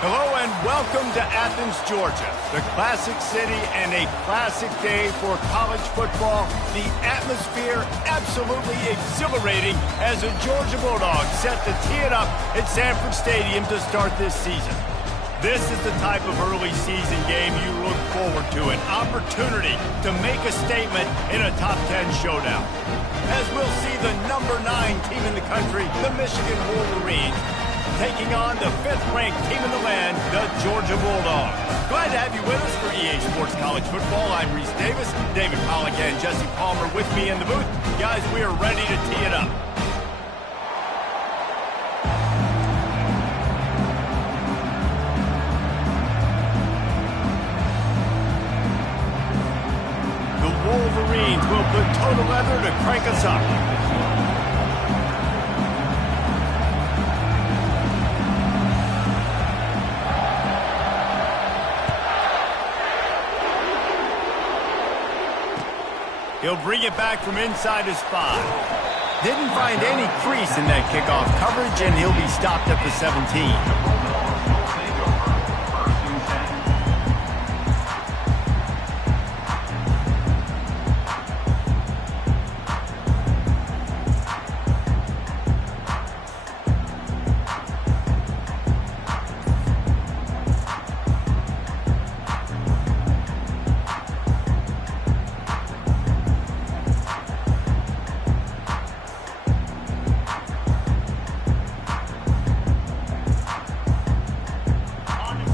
Hello and welcome to Athens, Georgia, the classic city and a classic day for college football. The atmosphere absolutely exhilarating as the Georgia Bulldogs set to tee it up at Sanford Stadium to start this season. This is the type of early season game you look forward to, an opportunity to make a statement in a top 10 showdown. As we'll see the number 9 team in the country, the Michigan Wolverines, taking on the 5th-ranked team in the land, the Georgia Bulldogs. Glad to have you with us for EA Sports College Football. I'm Reese Davis, David Pollack and Jesse Palmer with me in the booth. Guys, we are ready to tee it up. The Wolverines will put total leather to crank us up. He'll bring it back from inside his 5. Didn't find any crease in that kickoff coverage, and he'll be stopped at the 17.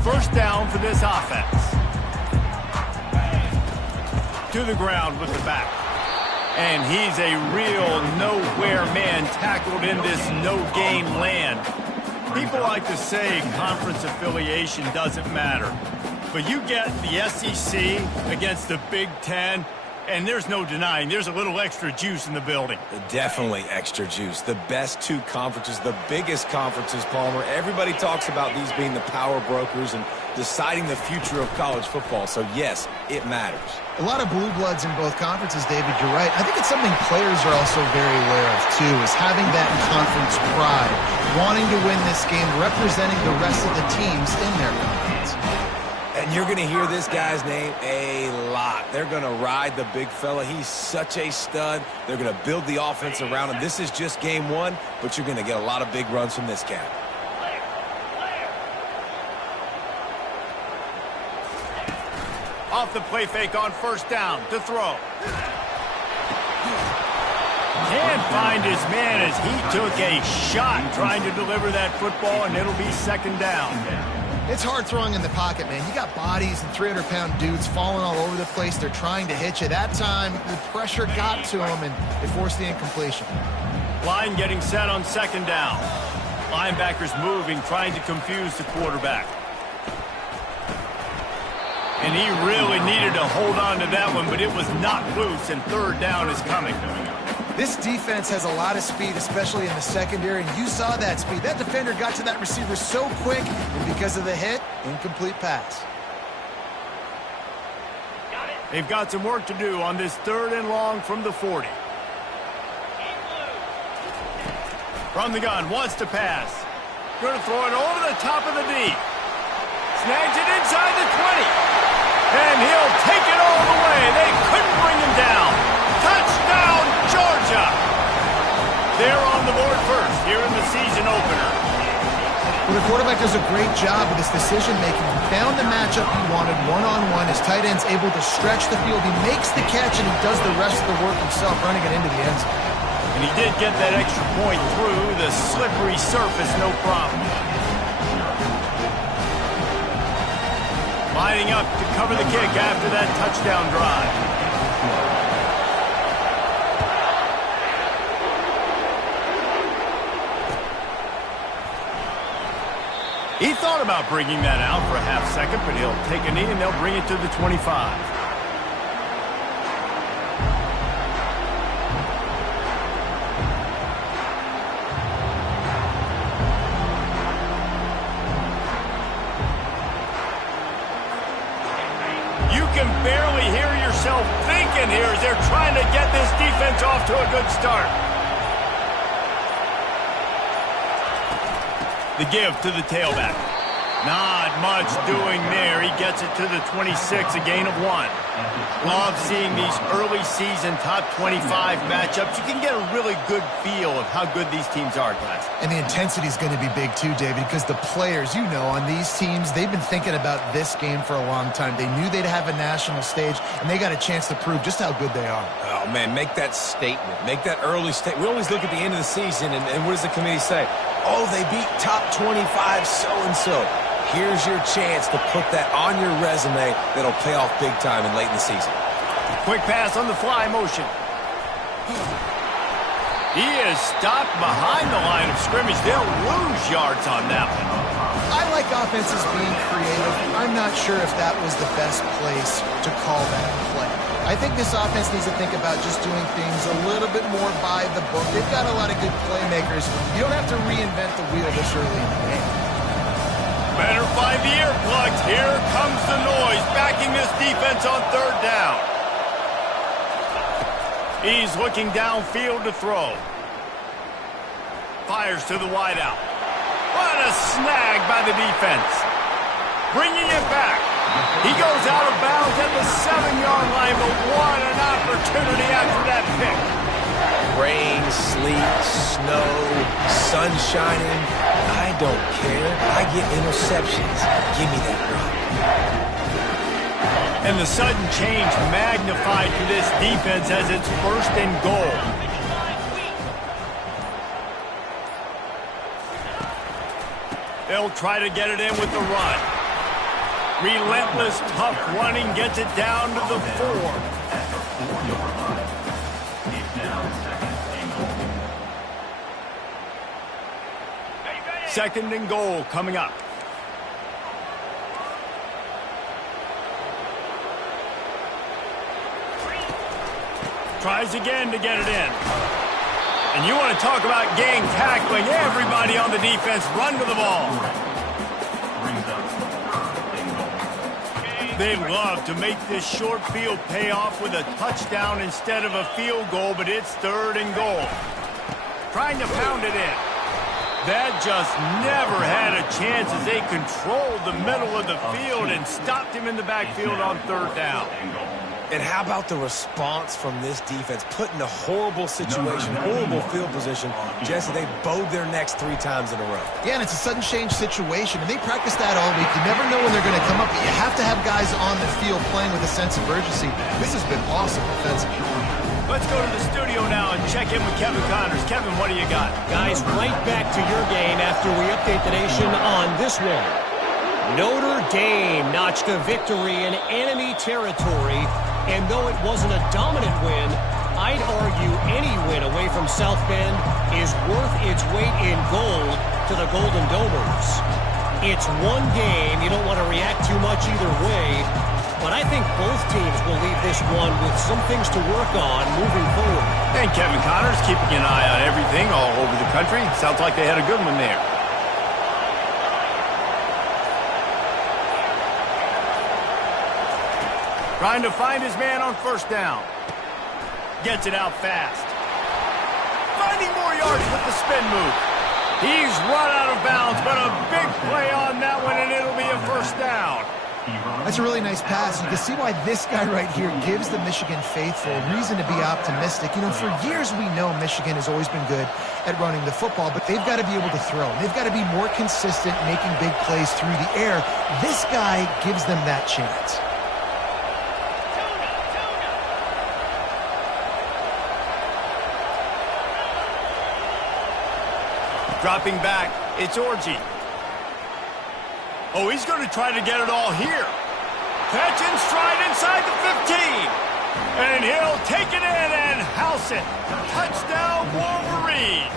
First down for this offense. To the ground with the back. And he's a real nowhere man tackled in this no-game land. People like to say conference affiliation doesn't matter. But you get the SEC against the Big Ten, and there's no denying there's a little extra juice in the building. Definitely extra juice. The best 2 conferences, the biggest conferences, Palmer. Everybody talks about these being the power brokers and deciding the future of college football. So, yes, it matters. A lot of blue bloods in both conferences, David. You're right. I think it's something players are also very aware of, too, is having that conference pride, wanting to win this game, representing the rest of the teams in their conference. And you're going to hear this guy's name a lot. They're going to ride the big fella. He's such a stud. They're going to build the offense around him. This is just game 1, but you're going to get a lot of big runs from this cat. Off the play fake on first down to throw. Can't find his man as he took a shot trying to deliver that football, and it'll be second down. It's hard throwing in the pocket, man. You got bodies and 300-pound dudes falling all over the place. They're trying to hit you. That time, the pressure got to him, and it forced the incompletion. Line getting set on second down. Linebackers moving, trying to confuse the quarterback. And he really needed to hold on to that one, but it was not loose, and third down is coming. This defense has a lot of speed, especially in the secondary, and you saw that speed. That defender got to that receiver so quick, and because of the hit, incomplete pass. They've got some work to do on this 3rd and long from the 40. From the gun, wants to pass. Going to throw it over the top of the D. Snags it inside the 20. And he'll take it all the way. They couldn't bring him down. Touchdown, Georgia! They're on the board first here in the season opener. Well, the quarterback does a great job with his decision-making. He found the matchup he wanted one-on-one. His tight end's able to stretch the field. He makes the catch, and he does the rest of the work himself, running it into the end zone. And he did get that extra point through the slippery surface, no problem. Lining up to cover the kick after that touchdown drive. He thought about bringing that out for a half second, but he'll take a knee and they'll bring it to the 25. You can barely hear yourself thinking here as they're trying to get this defense off to a good start. The give to the tailback. Not much doing there. He gets it to the 26, a gain of 1. Love seeing these early season top 25 matchups. You can get a really good feel of how good these teams are, guys. And the intensity is going to be big too, David, because the players, you know, on these teams, they've been thinking about this game for a long time. They knew they'd have a national stage, and they got a chance to prove just how good they are. Oh, man, make that statement. Make that early statement. We always look at the end of the season, and what does the committee say? Oh, they beat top 25 so-and-so. Here's your chance to put that on your resume that'll pay off big time and late in the season. Quick pass on the fly motion. He is stopped behind the line of scrimmage. They'll lose yards on that one. I like offenses being creative. I'm not sure if that was the best place to call that play. I think this offense needs to think about just doing things a little bit more by the book. They've got a lot of good playmakers. You don't have to reinvent the wheel this early in the game. Better find the earplugs. Here comes the noise, backing this defense on 3rd down. He's looking downfield to throw. Fires to the wideout. What a snag by the defense. Bringing it back. He goes out of bounds at the 7-yard line, but what an opportunity after that pick. Rain, sleet, snow, sun shining. I don't care. I get interceptions. Give me that rock. And the sudden change magnified for this defense as it's 1st and goal. They'll try to get it in with the run. Relentless, tough running gets it down to the 4. 2nd and goal coming up. Tries again to get it in. And you want to talk about gang tackling. Everybody on the defense run to the ball. They love to make this short field pay off with a touchdown instead of a field goal, but it's 3rd and goal. Trying to pound it in. That just never had a chance as they controlled the middle of the field and stopped him in the backfield on 3rd down. And how about the response from this defense? Put in a horrible situation, horrible field position. Jesse, they bowed their necks 3 times in a row. Yeah, and it's a sudden change situation, and they practice that all week. You never know when they're going to come up, but you have to have guys on the field playing with a sense of urgency. This has been awesome offensively. Let's go to the studio now and check in with Kevin Connors. Kevin, what do you got? Guys, right back to your game after we update the nation on this one. Notre Dame notched a victory in enemy territory, and though it wasn't a dominant win, I'd argue any win away from South Bend is worth its weight in gold to the Golden Domers. It's one game. You don't want to react too much either way, but I think both teams will leave this one with some things to work on moving forward. And Kevin Connors keeping an eye on everything all over the country. Sounds like they had a good one there. Trying to find his man on 1st down. Gets it out fast. Finding more yards with the spin move. He's run out of bounds, but a big play on that one, and it'll be a 1st down. That's a really nice pass. You can see why this guy right here gives the Michigan faithful reason to be optimistic. You know, for years we know Michigan has always been good at running the football, but they've got to be able to throw. They've got to be more consistent making big plays through the air. This guy gives them that chance. Dropping back, it's Orji. Oh, he's going to try to get it all here. Catch in stride inside the 15. And he'll take it in and house it. Touchdown, Wolverine.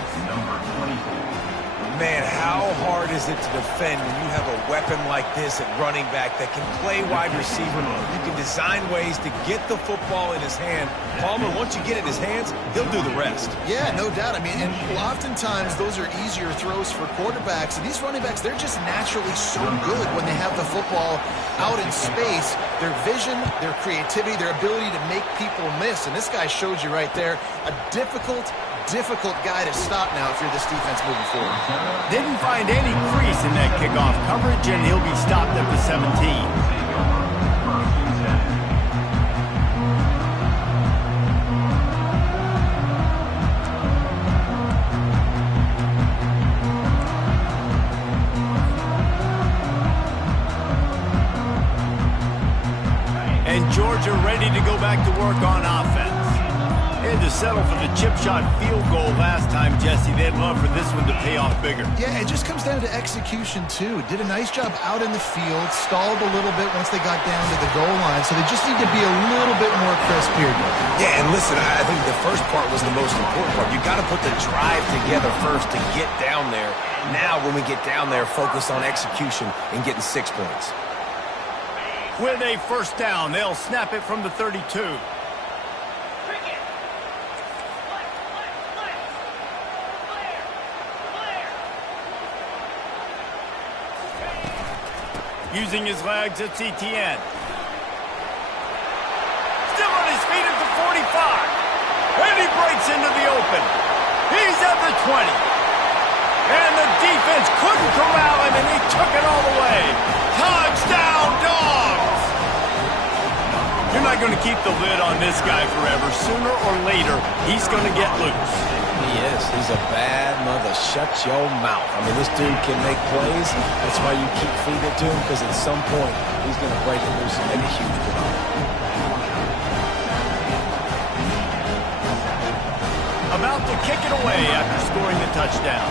Man, how hard is it to defend when you have a weapon like this at running back that can play wide receiver? You can design ways to get the football in his hand. Palmer, once you get it in his hands, he'll do the rest. Yeah, no doubt. I mean, and oftentimes those are easier throws for quarterbacks. And these running backs, they're just naturally so good when they have the football out in space. Their vision, their creativity, their ability to make people miss. And this guy showed you right there a difficult difficult guy to stop now if you're this defense moving forward. Didn't find any crease in that kickoff coverage, and he'll be stopped at the 17. And Georgia ready to go back to work on offense. They had to settle for the chip shot field goal last time, Jesse. They'd love for this one to pay off bigger. Yeah, it just comes down to execution, too. Did a nice job out in the field, stalled a little bit once they got down to the goal line, so they just need to be a little bit more crisp here. Yeah, and listen, I think the first part was the most important part. You got to put the drive together first to get down there. Now, when we get down there, focus on execution and getting 6 points. With a first down, they'll snap it from the 32. Using his legs, it's Etienne. Still on his feet at the 45. And he breaks into the open. He's at the 20. And the defense couldn't corral him, and he took it all the way. Touchdown, Dogs! You're not going to keep the lid on this guy forever. Sooner or later, he's going to get loose. He is. He's a bad mother. Shut your mouth. I mean, this dude can make plays. That's why you keep feeding it to him, because at some point, he's going to break it loose and make a huge play. About to kick it away after scoring the touchdown.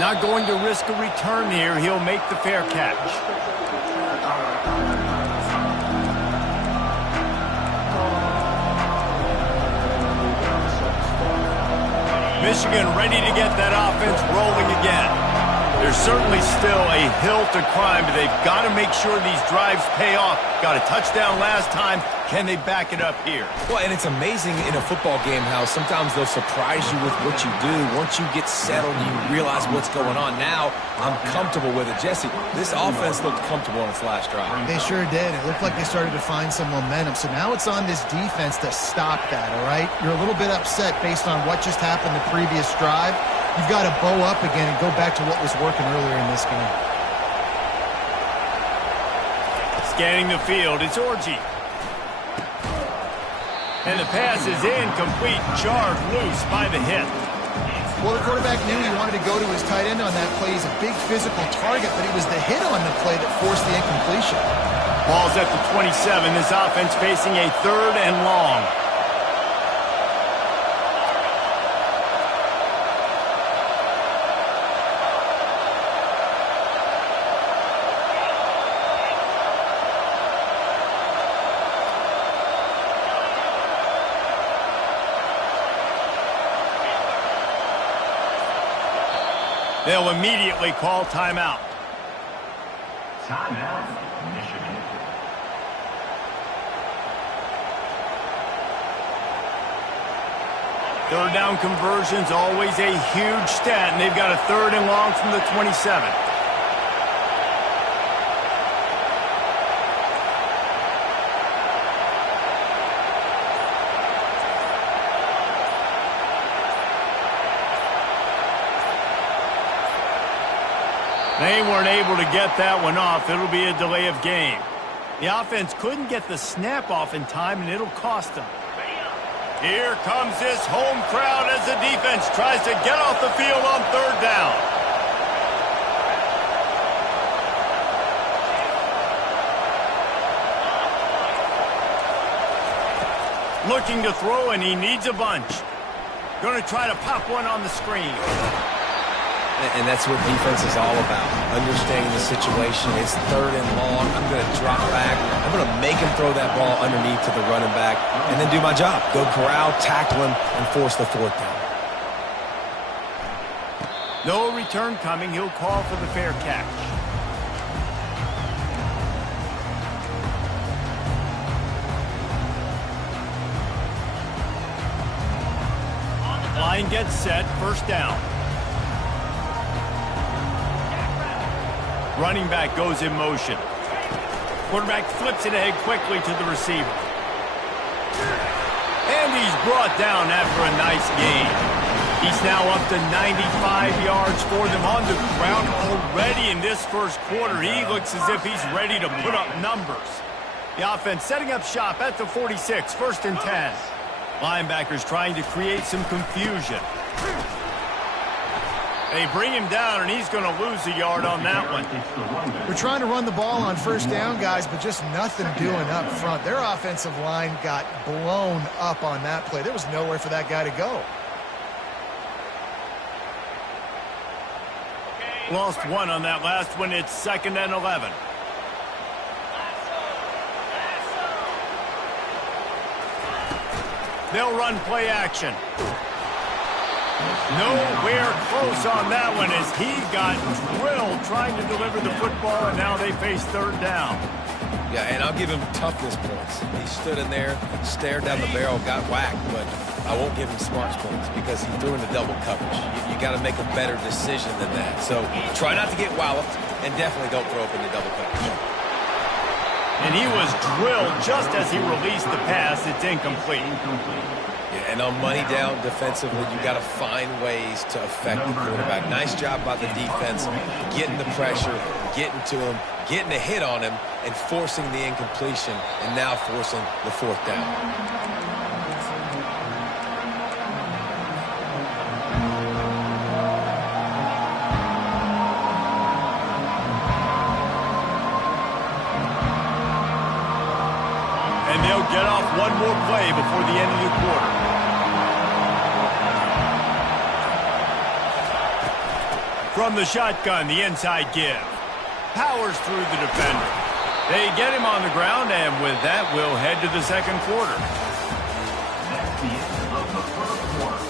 Not going to risk a return here. He'll make the fair catch. Michigan ready to get that offense rolling again. There's certainly still a hill to climb, but they've got to make sure these drives pay off. Got a touchdown last time. Can they back it up here? Well, and it's amazing in a football game how sometimes they'll surprise you with what you do. Once you get settled, you realize what's going on. Now, I'm comfortable with it. Jesse, this offense looked comfortable on its last drive. They sure did. It looked like they started to find some momentum. So now it's on this defense to stop that, all right? You're a little bit upset based on what just happened the previous drive. You've got to bow up again and go back to what was working earlier in this game. Scanning the field, it's Orji. And the pass is incomplete, jarred loose by the hit. Well, the quarterback knew he wanted to go to his tight end on that play. He's a big physical target, but it was the hit on the play that forced the incompletion. Ball's at the 27. This offense facing a 3rd and long. They'll immediately call timeout. Timeout, Michigan. Third down conversions, always a huge stat, and they've got a 3rd and long from the 27. They weren't able to get that one off. It'll be a delay of game. The offense couldn't get the snap off in time, and it'll cost them. Here comes this home crowd as the defense tries to get off the field on 3rd down. Looking to throw, and he needs a bunch. Going to try to pop one on the screen. And that's what defense is all about. Understanding the situation. It's 3rd and long. I'm going to drop back. I'm going to make him throw that ball underneath to the running back and then do my job. Go corral, tackle him, and force the 4th down. No return coming. He'll call for the fair catch. Line gets set. First down. Running back goes in motion. Quarterback flips it ahead quickly to the receiver. And he's brought down after a nice gain. He's now up to 95 yards for them on the ground already in this first quarter. He looks as if he's ready to put up numbers. The offense setting up shop at the 46, 1st and 10. Linebackers trying to create some confusion. They bring him down, and he's going to lose a yard on that one. They're trying to run the ball on 1st down, guys, but just nothing doing up front. Their offensive line got blown up on that play. There was nowhere for that guy to go. Lost one on that last one. It's 2nd and 11. They'll run play action. Nowhere close on that one as he got drilled trying to deliver the football, and now they face 3rd down. Yeah, and I'll give him toughness points. He stood in there, stared down the barrel, got whacked, but I won't give him smarts points because he threw into double coverage. You got to make a better decision than that. So try not to get walloped, and definitely don't throw up into double coverage. And he was drilled just as he released the pass. It's incomplete. Yeah, and on money down defensively, you got to find ways to affect the quarterback. Nice job by the defense, getting the pressure, getting to him, getting a hit on him, and forcing the incompletion, and now forcing the 4th down. Get off one more play before the end of the quarter. From the shotgun, the inside give. Powers through the defender. They get him on the ground, and with that, we'll head to the 2nd quarter. That's the end of the 1st quarter.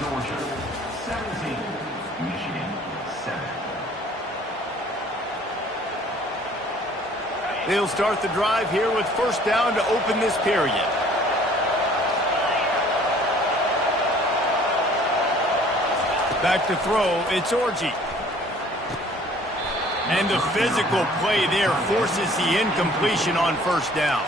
Georgia 17, Michigan 7. They'll start the drive here with 1st down to open this period. Back to throw, it's Orji. And the physical play there forces the incompletion on 1st down.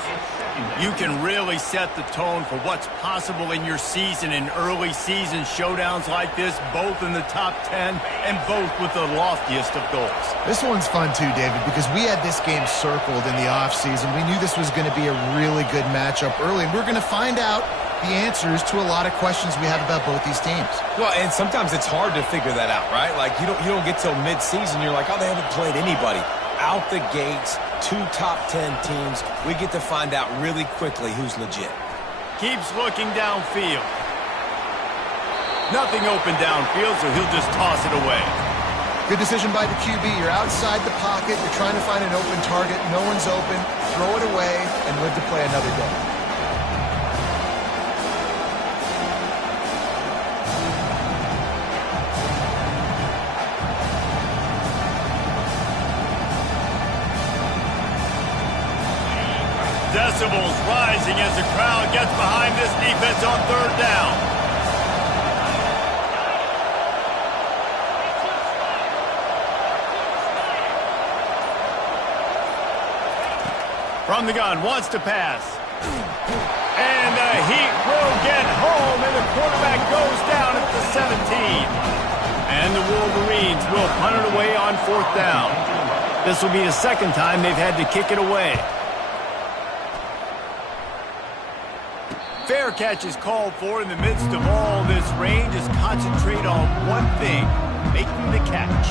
You can really set the tone for what's possible in your season in early season showdowns like this, both in the top 10 and both with the loftiest of goals. This one's fun too, David, because we had this game circled in the offseason. We knew this was going to be a really good matchup early, and we're going to find out the answers to a lot of questions we have about both these teams. Well, and sometimes it's hard to figure that out, right? Like, you don't get till mid-season, you're like, oh, they haven't played anybody. Out the gates, 2 top 10 teams. We get to find out really quickly who's legit. Keeps looking downfield. Nothing open downfield, so he'll just toss it away. Good decision by the QB. You're outside the pocket. You're trying to find an open target. No one's open. Throw it away and live to play another day. Decibels rising as the crowd gets behind this defense on 3rd down. From the gun, wants to pass. And the Heat will get home, and the quarterback goes down at the 17. And the Wolverines will punt it away on 4th down. This will be the 2nd time they've had to kick it away. Fair catch is called for in the midst of all this rain. Just concentrate on one thing, making the catch.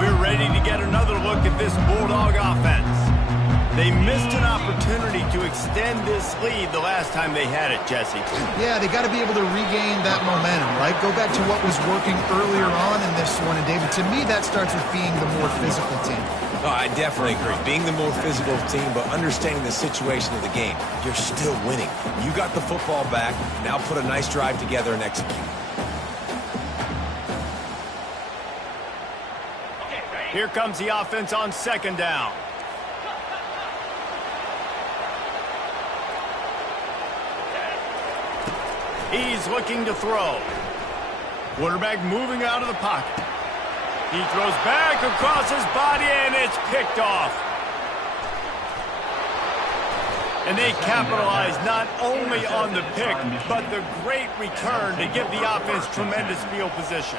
We're ready to get another look at this Bulldog offense. They missed an opportunity to extend this lead the last time they had it, Jesse. Yeah, they got to be able to regain that momentum, right? Go back to what was working earlier on in this one. And, David, to me, that starts with being the more physical team. Oh, I definitely agree. Being the more physical team, but understanding the situation of the game. You're still winning. You got the football back. Now put a nice drive together and execute. Here comes the offense on 2nd down. He's looking to throw. Quarterback moving out of the pocket. He throws back across his body, and it's picked off. And they capitalize not only on the pick, but the great return to give the offense tremendous field position.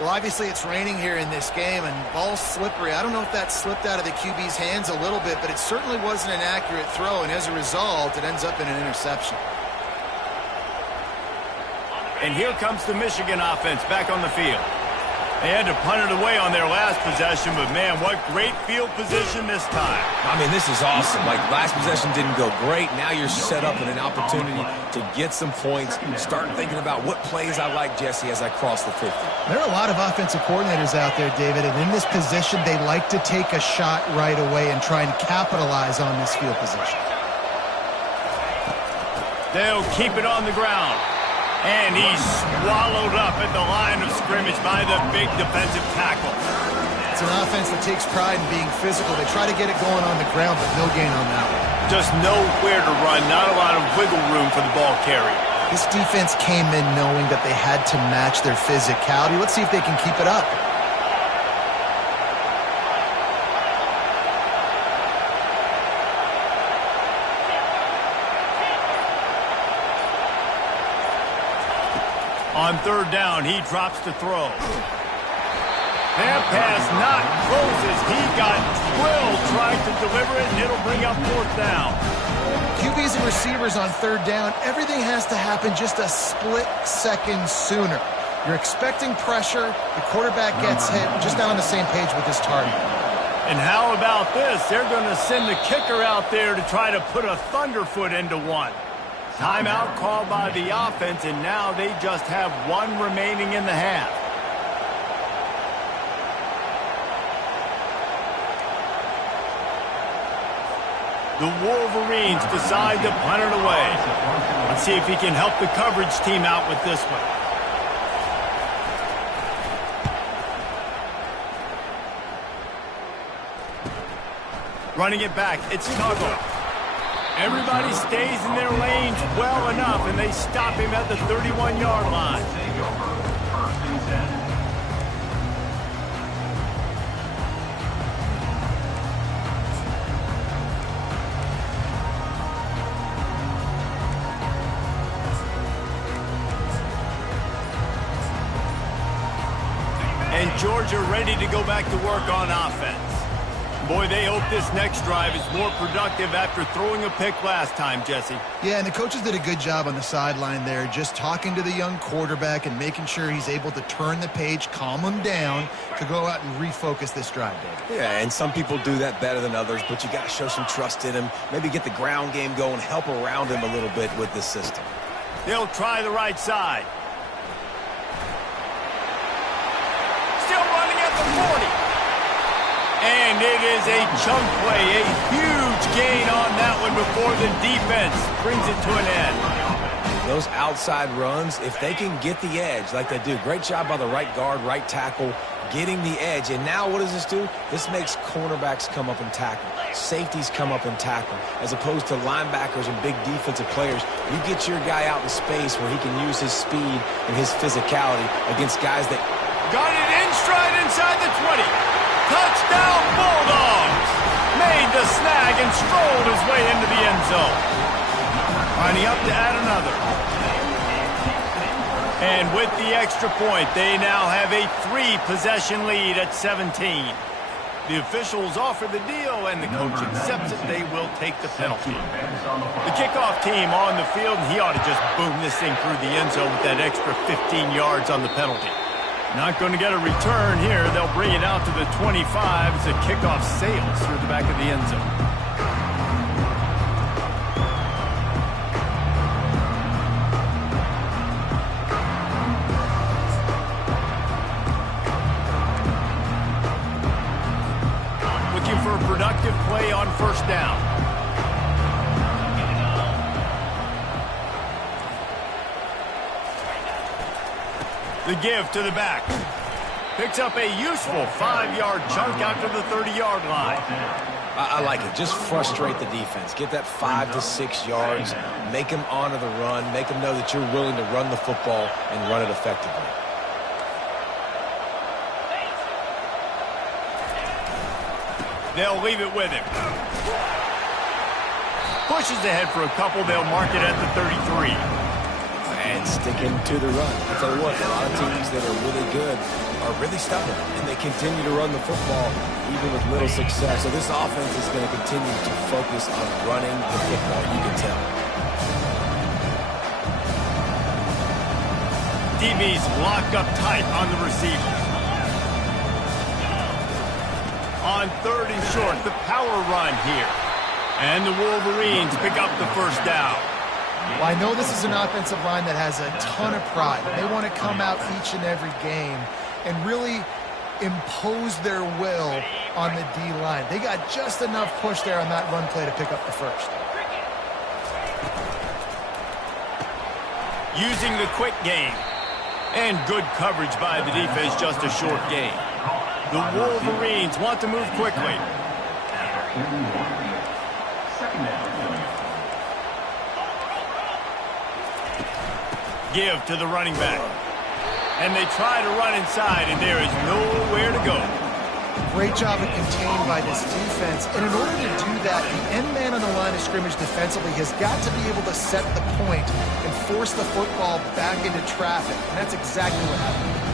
Well, obviously it's raining here in this game, and ball's slippery. I don't know if that slipped out of the QB's hands a little bit, but it certainly wasn't an accurate throw, and as a result, it ends up in an interception. And here comes the Michigan offense back on the field. They had to punt it away on their last possession, but man, what great field position this time. I mean, this is awesome. Like, last possession didn't go great. Now you're set up in an opportunity to get some points. Start thinking about what plays I like, Jesse, as I cross the 50. There are a lot of offensive coordinators out there, David, and in this position, they like to take a shot right away and try and capitalize on this field position. They'll keep it on the ground. And he's swallowed up at the line of scrimmage by the big defensive tackle. It's an offense that takes pride in being physical. They try to get it going on the ground, but no gain on that one. Just nowhere to run, not a lot of wiggle room for the ball carrier. This defense came in knowing that they had to match their physicality. Let's see if they can keep it up. On third down, he drops to throw. That pass not closes. He got drilled trying to deliver it, and it'll bring up fourth down. QBs and receivers on third down, everything has to happen just a split second sooner. You're expecting pressure. The quarterback gets hit, just not on the same page with his target. And how about this? They're going to send the kicker out there to try to put a thunderfoot into one. Timeout called by the offense, and now they just have one remaining in the half. The Wolverines decide to punt it away. Let's see if he can help the coverage team out with this one. Running it back, it's Chicago. Everybody stays in their lanes well enough, and they stop him at the 31-yard line. And Georgia ready to go back to work on offense. Boy, they hope this next drive is more productive after throwing a pick last time, Jesse. Yeah, and the coaches did a good job on the sideline there, just talking to the young quarterback and making sure he's able to turn the page, calm him down, to go out and refocus this drive, David. Yeah, and some people do that better than others, but you got to show some trust in him. Maybe get the ground game going, help around him a little bit with this system. They'll try the right side. Still running at the 40. And it is a chunk play, a huge gain on that one before the defense brings it to an end. Those outside runs, if they can get the edge like they do, great job by the right guard, right tackle, getting the edge. And now what does this do? This makes cornerbacks come up and tackle. Safeties come up and tackle. As opposed to linebackers and big defensive players, you get your guy out in space where he can use his speed and his physicality against guys that... Got it in stride inside the 20. Touchdown Bulldogs! Made the snag and strolled his way into the end zone. Lining up to add another. And with the extra point, they now have a 3-possession lead at 17. The officials offer the deal, and the coach accepts it. They will take the penalty. The kickoff team on the field, and he ought to just boom this thing through the end zone with that extra 15 yards on the penalty. Not going to get a return here. They'll bring it out to the 25 as the kickoff sails through the back of the end zone. Looking for a productive play on first down. The give to the back. Picks up a useful 5-yard chunk out to the 30-yard line. I like it. Just frustrate the defense. Get that 5 to 6 yards. Make them honor the run. Make them know that you're willing to run the football and run it effectively. They'll leave it with him. Pushes ahead for a couple. They'll mark it at the 33. And sticking to the run. I'll tell you what, a lot of teams that are really good are really stubborn, and they continue to run the football even with little success. So this offense is going to continue to focus on running the football, you can tell. DB's locked up tight on the receiver. On 3rd and short, the power run here. And the Wolverines pick up the first down. Well, I know this is an offensive line that has a ton of pride. They want to come out each and every game and really impose their will on the D-line. They got just enough push there on that run play to pick up the first. Using the quick game. And good coverage by the defense, just a short gain. The Wolverines want to move quickly. Give to the running back. And they try to run inside, and there is nowhere to go. Great job of contained by this defense. And in order to do that, the end man on the line of scrimmage defensively has got to be able to set the point and force the football back into traffic. And that's exactly what happened.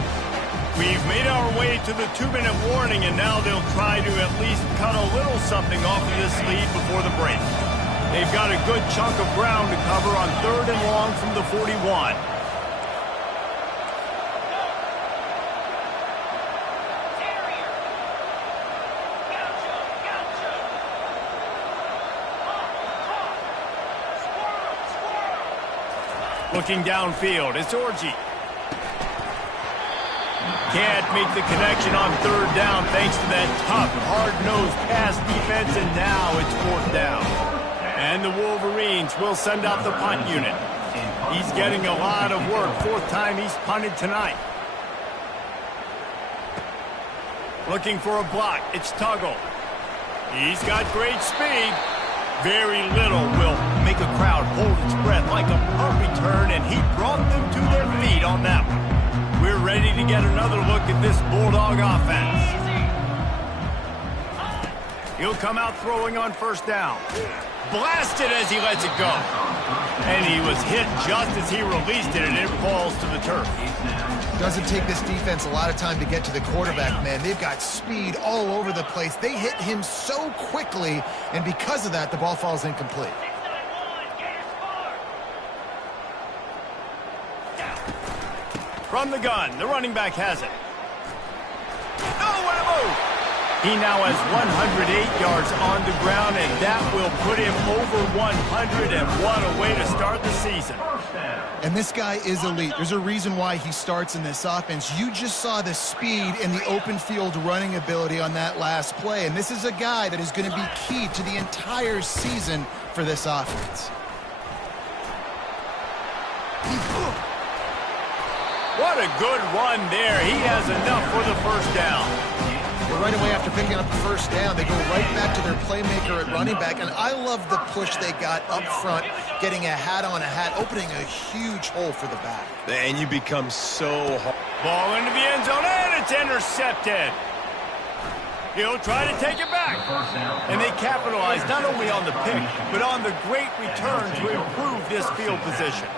We've made our way to the 2-minute warning, and now they'll try to at least cut a little something off of this lead before the break. They've got a good chunk of ground to cover on 3rd and long from the 41. Looking downfield, it's Orji. Can't make the connection on 3rd down thanks to that tough, hard-nosed pass defense, and now it's 4th down. And the Wolverines will send out the punt unit. He's getting a lot of work. 4th time he's punted tonight. Looking for a block, it's Tuggle. He's got great speed. Very little will make a crowd hold its breath like a punt return, and he brought them to their feet on that one. We're ready to get another look at this Bulldog offense. He'll come out throwing on 1st down. Blasted as he lets it go. And he was hit just as he released it, and it falls to the turf. Doesn't take this defense a lot of time to get to the quarterback, man. They've got speed all over the place. They hit him so quickly, and because of that, the ball falls incomplete. From the gun, the running back has it. Oh, what a move! He now has 108 yards on the ground, and that will put him over 100, and what a way to start the season. And this guy is elite. There's a reason why he starts in this offense. You just saw the speed and the open field running ability on that last play, and this is a guy that is going to be key to the entire season for this offense. What a good run there. He has enough for the 1st down. Well, right away after picking up the 1st down, they go right back to their playmaker at running back, and I love the push they got up front, getting a hat on a hat, opening a huge hole for the back. And you become so hard. Ball into the end zone, and it's intercepted. He'll try to take it back. And they capitalize not only on the pick, but on the great return to improve this field position.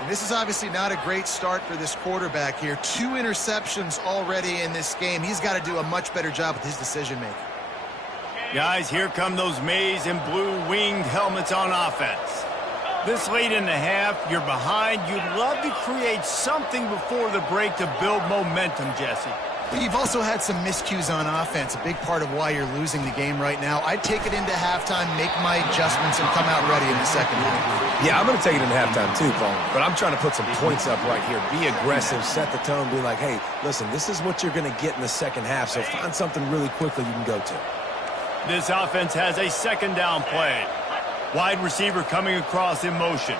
And this is obviously not a great start for this quarterback here. 2 interceptions already in this game. He's got to do a much better job with his decision-making. Guys, here come those maize and blue winged helmets on offense. This late in the half, you're behind. You'd love to create something before the break to build momentum, Jesse. You've also had some miscues on offense, a big part of why you're losing the game right now. I'd take it into halftime, make my adjustments, and come out ready in the second half. Yeah, I'm going to take it into halftime too, Paul. But I'm trying to put some points up right here. Be aggressive, set the tone, be like, hey, listen, this is what you're going to get in the second half, so find something really quickly you can go to. This offense has a 2nd down play. Wide receiver coming across in motion.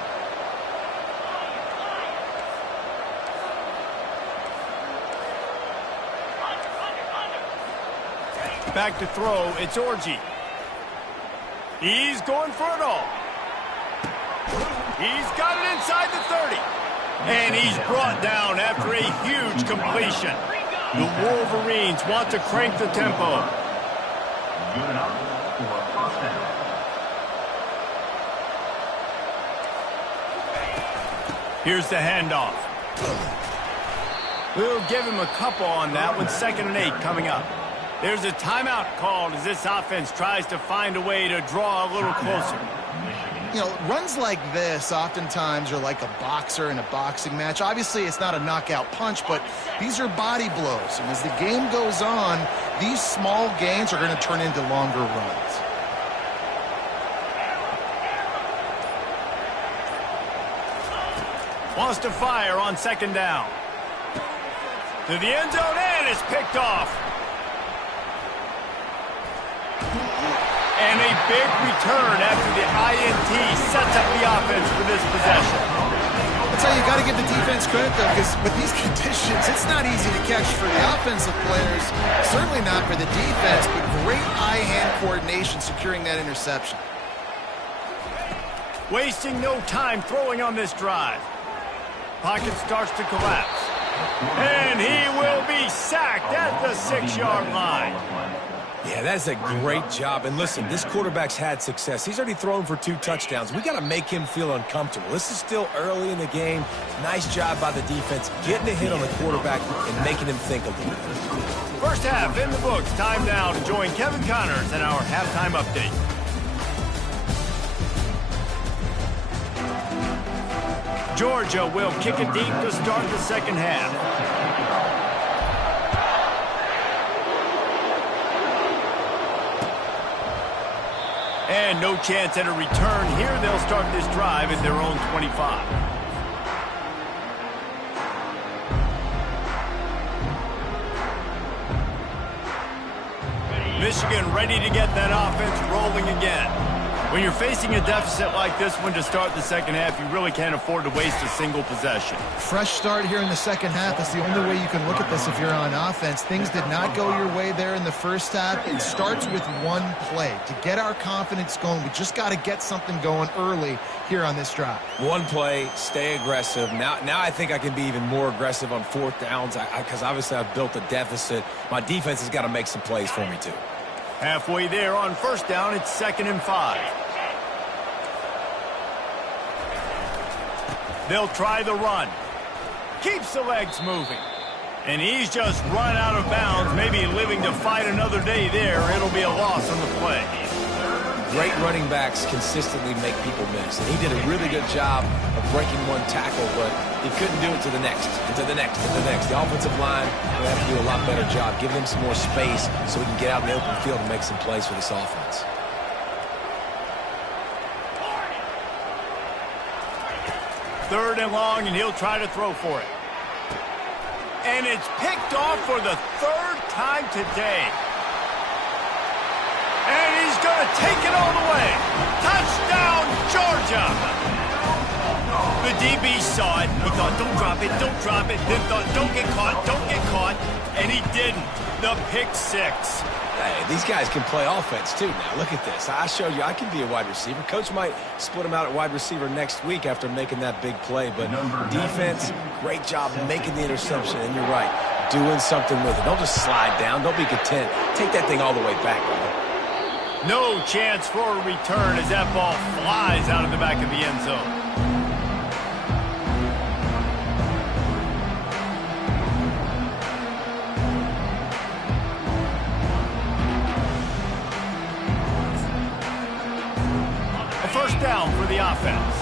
Back to throw, it's Orji. He's going for it all. He's got it inside the 30. And he's brought down after a huge completion. The Wolverines want to crank the tempo. Good enough for a first down. Here's the handoff. We'll give him a couple on that one. 2nd and 8 coming up. There's a timeout called as this offense tries to find a way to draw a little closer. You know, runs like this oftentimes are like a boxer in a boxing match. Obviously, it's not a knockout punch, but these are body blows. And as the game goes on, these small gains are going to turn into longer runs. Wants to fire on 2nd down. To the end zone, and it's picked off. And a big return after the INT sets up the offense for this possession. I'll tell you, you got to give the defense credit, though, because with these conditions, it's not easy to catch for the offensive players, certainly not for the defense, but great eye-hand coordination securing that interception. Wasting no time throwing on this drive. Pocket starts to collapse. And he will be sacked at the 6-yard line. Yeah, that is a great job. And listen, this quarterback's had success. He's already thrown for 2 touchdowns. We got to make him feel uncomfortable. This is still early in the game. Nice job by the defense, getting a hit on the quarterback and making him think a little bit. First half in the books. Time now to join Kevin Connors in our halftime update. Georgia will kick it deep to start the 2nd half. And no chance at a return here. They'll start this drive at their own 25. Michigan ready to get that offense rolling again. When you're facing a deficit like this one to start the 2nd half, you really can't afford to waste a single possession. Fresh start here in the 2nd half. That's the only way you can look at this if you're on offense. Things did not go your way there in the 1st half. It starts with one play. To get our confidence going, we just got to get something going early here on this drive. One play, stay aggressive. Now I think I can be even more aggressive on 4th downs because obviously I've built a deficit. My defense has got to make some plays for me too. Halfway there on 1st down, it's 2nd and 5. They'll try the run. Keeps the legs moving. And he's just run out of bounds, maybe living to fight another day there. It'll be a loss on the play. Great running backs consistently make people miss. And he did a really good job of breaking one tackle, but he couldn't do it to the next, and to the next, and the next. The offensive line will have to do a lot better job, giving him some more space so he can get out in the open field and make some plays for this offense. Third and long, and he'll try to throw for it. And it's picked off for the 3rd time today. And he's going to take it all the way. Touchdown, Georgia! The DB saw it. He thought, don't drop it, don't drop it. Then thought, don't get caught. And he didn't. The pick 6. Hey, these guys can play offense too now. Look at this. I showed you I can be a wide receiver. Coach might split him out at wide receiver next week after making that big play. But defense, great job making the interception. And you're right, doing something with it. Don't just slide down. Don't be content. Take that thing all the way back, brother. No chance for a return as that ball flies out of the back of the end zone. First down for the offense.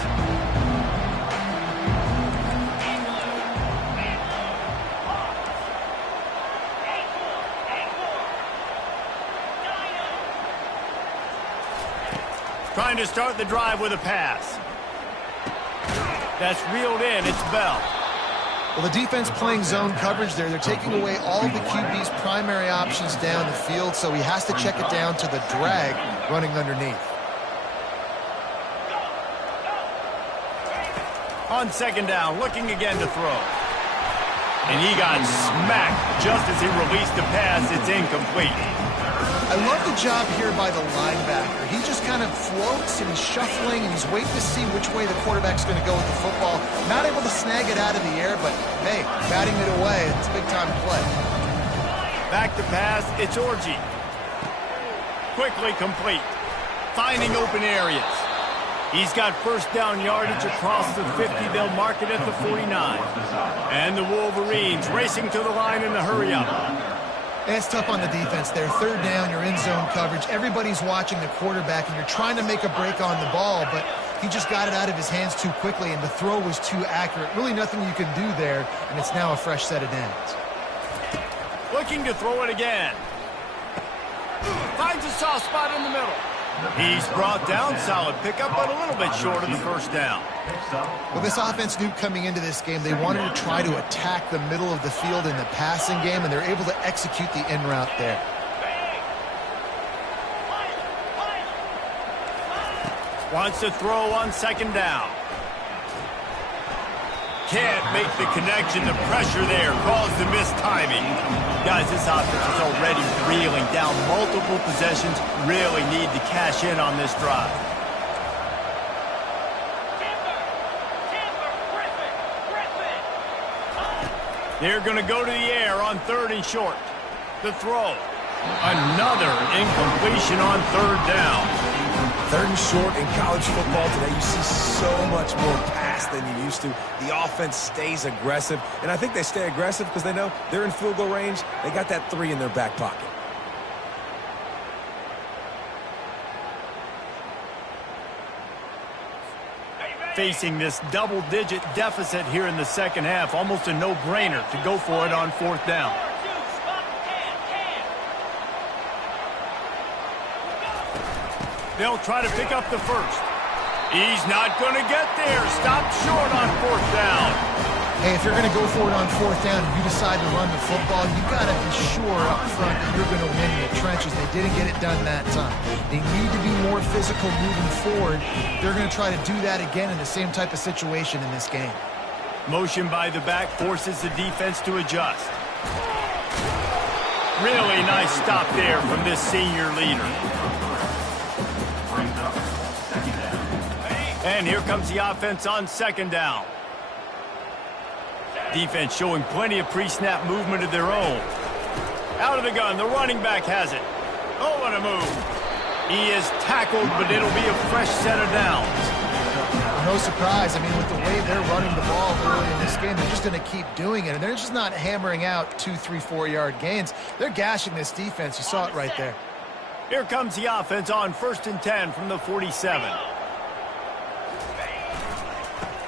Trying to start the drive with a pass. That's reeled in. It's Bell. Well, the defense playing zone coverage there. They're taking away all of the QB's primary options down the field, so he has to check it down to the drag running underneath. On 2nd down, looking again to throw. And he got smacked just as he released the pass. It's incomplete. I love the job here by the linebacker. He just kind of floats and he's shuffling and he's waiting to see which way the quarterback's going to go with the football. Not able to snag it out of the air, but hey, batting it away. It's a big time play. Back to pass. It's Orji. Quickly complete. Finding open areas. He's got first down yardage across the 50. They'll mark it at the 49. And the Wolverines racing to the line in the hurry-up. And it's tough on the defense there. Third down, you're in zone coverage. Everybody's watching the quarterback, and you're trying to make a break on the ball, but he just got it out of his hands too quickly, and the throw was too accurate. Really nothing you can do there, and it's now a fresh set of downs. Looking to throw it again. Finds a soft spot in the middle. He's brought down, solid pickup, but a little bit short of the first down. Well, this offense knew coming into this game they wanted to try to attack the middle of the field in the passing game, and they're able to execute the in route there. Wants to throw on second down. Can't make the connection. The pressure there caused the missed timing. Guys, this offense is already reeling down multiple possessions. Really need to cash in on this drive. They're going to go to the air on third and short. The throw. Another incompletion on third down. Third and short in college football today, you see so much more pass than you used to. The offense stays aggressive, and I think they stay aggressive because they know they're in field goal range. They got that 3 in their back pocket. Facing this double-digit deficit here in the second half, almost a no-brainer to go for it on fourth down. They'll try to pick up the first. He's not going to get there. Stopped short on fourth down. Hey, if you're going to go for it on fourth down and you decide to run the football, you got to be sure up front that you're going to win in the trenches. They didn't get it done that time. They need to be more physical moving forward. They're going to try to do that again in the same type of situation in this game. Motion by the back forces the defense to adjust. Really nice stop there from this senior leader. And here comes the offense on second down. Defense showing plenty of pre-snap movement of their own. Out of the gun, the running back has it. Oh, what a move. He is tackled, but it'll be a fresh set of downs. No surprise. I mean, with the way they're running the ball early in this game, they're just going to keep doing it. And they're just not hammering out 2, 3, 4-yard gains. They're gashing this defense. You saw it right there. Here comes the offense on 1st and 10 from the 47.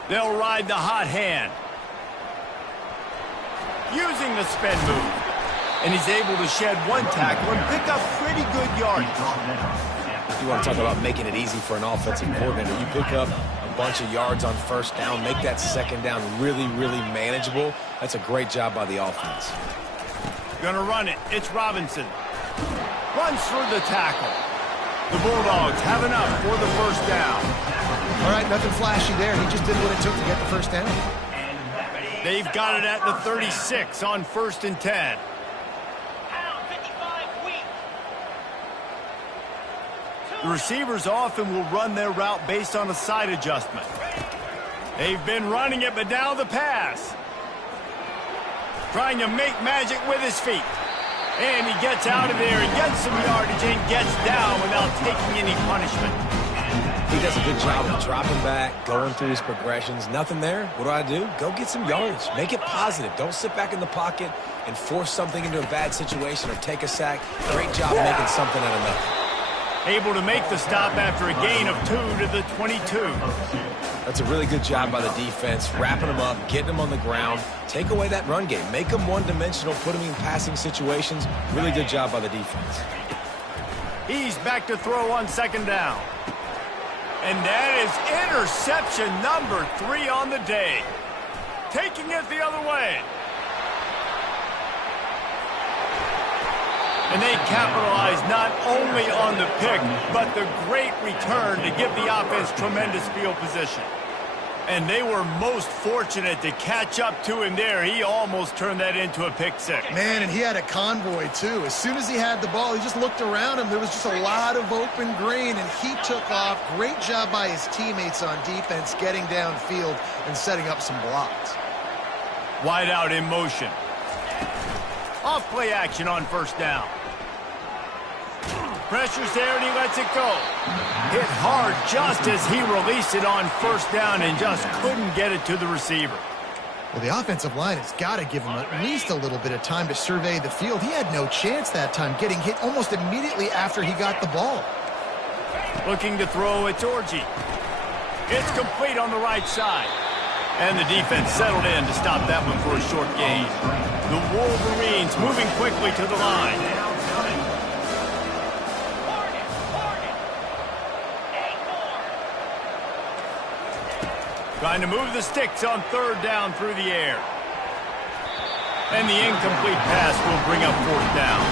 They'll ride the hot hand. Using the spin move. And he's able to shed one tackle and pick up pretty good yardage. You want to talk about making it easy for an offensive coordinator. You pick up a bunch of yards on first down, make that second down really, really manageable. That's a great job by the offense. Gonna run it. It's Robinson. Runs through the tackle. The Bulldogs have enough for the first down. All right, nothing flashy there. He just did what it took to get the first down. They've got it at the 36 on 1st and 10. The receivers often will run their route based on a side adjustment. They've been running it, but now the pass. Trying to make magic with his feet. And he gets out of there and gets some yardage and gets down without taking any punishment. He does a good job of dropping back, going through his progressions. Nothing there. What do? Go get some yardage. Make it positive. Don't sit back in the pocket and force something into a bad situation or take a sack. Great job making something out of nothing. Able to make the stop after a gain of 2 to the 22. That's a really good job by the defense, wrapping them up, getting them on the ground. Take away that run game. Make them one-dimensional, put them in passing situations. Really good job by the defense. He's back to throw on second down. And that is interception number 3 on the day. Taking it the other way. And they capitalize not only on the pick, but the great return to give the offense tremendous field position. And they were most fortunate to catch up to him there. He almost turned that into a pick six. Man, and he had a convoy, too. As soon as he had the ball, he just looked around him. There was just a lot of open green, and he took off. Great job by his teammates on defense, getting downfield and setting up some blocks. Wide out in motion. Off play action on first down. Pressure's there, and he lets it go. Hit hard just as he released it on first down and just couldn't get it to the receiver. Well, the offensive line has got to give him at least a little bit of time to survey the field. He had no chance that time, getting hit almost immediately after he got the ball. Looking to throw, it's Orji. It's complete on the right side. And the defense settled in to stop that one for a short gain. The Wolverines moving quickly to the line. Trying to move the sticks on third down through the air. And the incomplete pass will bring up fourth down.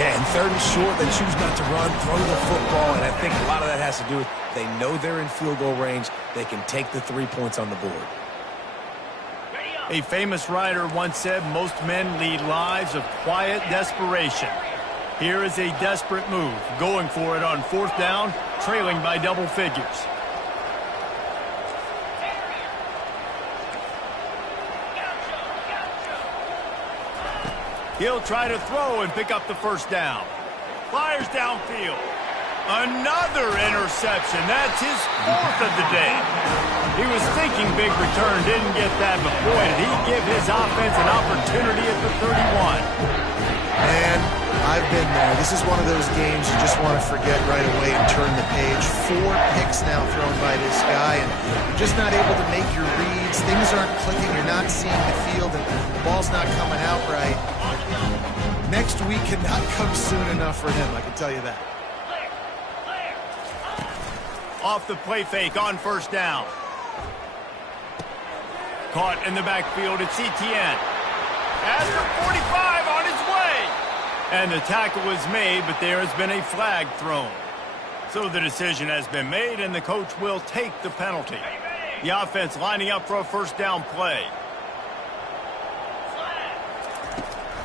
Yeah, and third and short, they choose not to run, throw the football, and I think a lot of that has to do with they know they're in field goal range. They can take the 3 points on the board. A famous writer once said, most men lead lives of quiet desperation. Here is a desperate move, going for it on fourth down, trailing by double figures. He'll try to throw and pick up the first down. Fires downfield. Another interception. That's his fourth of the day. He was thinking big return, didn't get that, but boy, did he give his offense an opportunity at the 31. And I've been there. This is one of those games you just want to forget right away and turn the page. 4 picks now thrown by this guy, and you're just not able to make your reads. Things aren't clicking. You're not seeing the field, and the ball's not coming out right. Next week cannot come soon enough for him, I can tell you that. Off the play fake on first down. Caught in the backfield, it's Etienne. At the 45 on his way. And the tackle is made, but there has been a flag thrown. So the decision has been made, and the coach will take the penalty. The offense lining up for a first down play.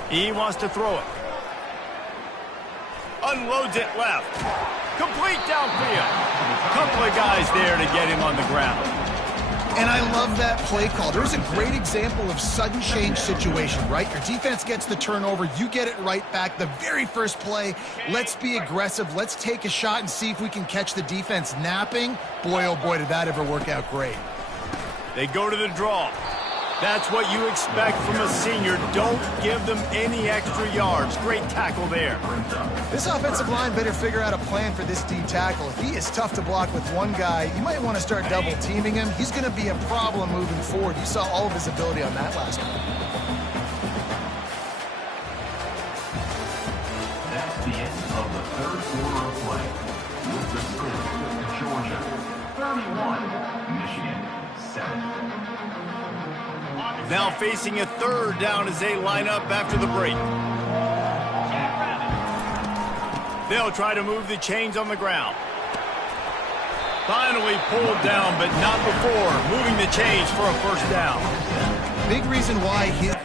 He wants to throw it. Unloads it left. Complete downfield. Couple of guys there to get him on the ground. And I love that play call. There's a great example of sudden change situation, right? Your defense gets the turnover. You get it right back. The very first play, let's be aggressive. Let's take a shot and see if we can catch the defense napping. Boy, oh boy, did that ever work out great. They go to the draw. That's what you expect from a senior. Don't give them any extra yards. Great tackle there. This offensive line better figure out a plan for this D tackle. If he is tough to block with one guy, you might want to start double teaming him. He's going to be a problem moving forward. You saw all of his ability on that last one. That's the end of the third quarter of play. With the score, Georgia 31, Michigan 7. Now facing a third down as they line up after the break. They'll try to move the chains on the ground. Finally pulled down, but not before moving the chains for a first down. Big reason why his...